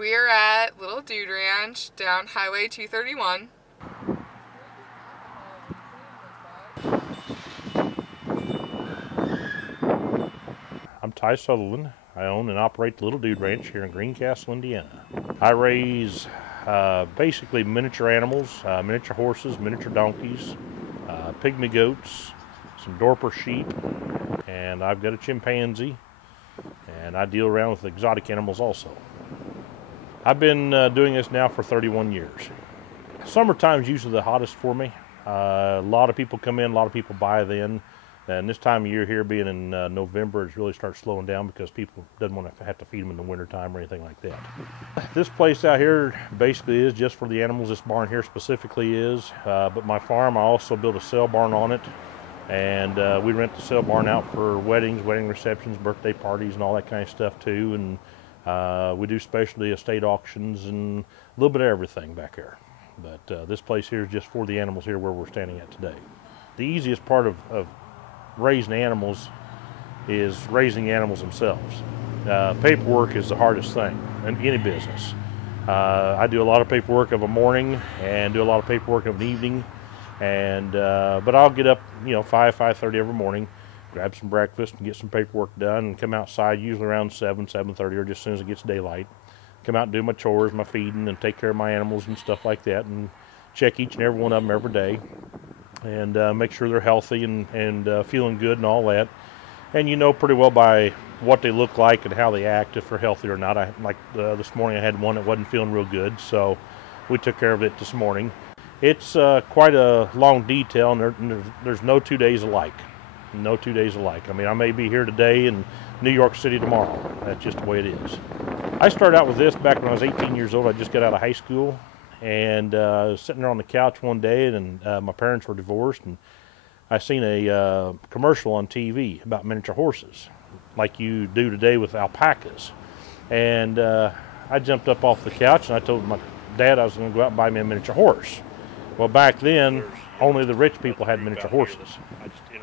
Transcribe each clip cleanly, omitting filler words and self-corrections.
We are at Little Dude Ranch down Highway 231. I'm Ty Sutherland. I own and operate the Little Dude Ranch here in Greencastle, Indiana. I raise basically miniature animals, miniature horses, miniature donkeys, pygmy goats, some Dorper sheep, and I've got a chimpanzee, and I deal around with exotic animals also. I've been doing this now for 31 years. Summertime's usually the hottest for me. A lot of people come in, a lot of people buy then. And this time of year here, being in November, it really starts slowing down because people doesn't want to have to feed them in the wintertime or anything like that. This place out here basically is just for the animals. This barn here specifically is. But my farm, I also built a sale barn on it. And we rent the sale barn out for weddings, wedding receptions, birthday parties, and all that kind of stuff too. And we do specialty estate auctions and a little bit of everything back here. But this place here is just for the animals here where we're standing at today. The easiest part of raising animals is raising animals themselves. Paperwork is the hardest thing in any business. I do a lot of paperwork of a morning and do a lot of paperwork of an evening. And but I'll get up, 5:30 every morning, grab some breakfast and get some paperwork done, and come outside usually around 7:30, or just as soon as it gets daylight. Come out and do my chores, my feeding, and take care of my animals and stuff like that, and check each and every one of them every day, and make sure they're healthy and feeling good and all that. And you know pretty well by what they look like and how they act if they're healthy or not. This morning I had one that wasn't feeling real good, so we took care of it this morning. It's quite a long detail, and there's no 2 days alike. No 2 days alike. I mean, I may be here today in New York City tomorrow. That's just the way it is. I started out with this back when I was 18 years old. I just got out of high school, and sitting there on the couch one day, and my parents were divorced, and I seen a commercial on TV about miniature horses, like you do today with alpacas. And I jumped up off the couch, and I told my dad I was going to go out and buy me a miniature horse. Well, back then, only the rich people had miniature horses.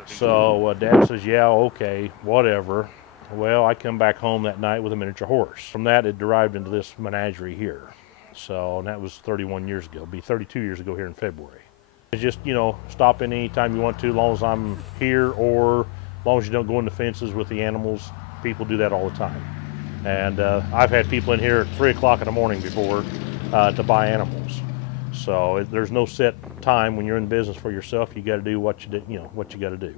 So Dad says, yeah, okay, whatever. Well, I come back home that night with a miniature horse. From that, it derived into this menagerie here. So, and that was 31 years ago. It'll be 32 years ago here in February. It's just, stop in anytime you want to, as long as I'm here, or as long as you don't go into fences with the animals. People do that all the time. And I've had people in here at 3 o'clock in the morning before to buy animals. So there's no set time when you're in business for yourself. You got to do what you got to do.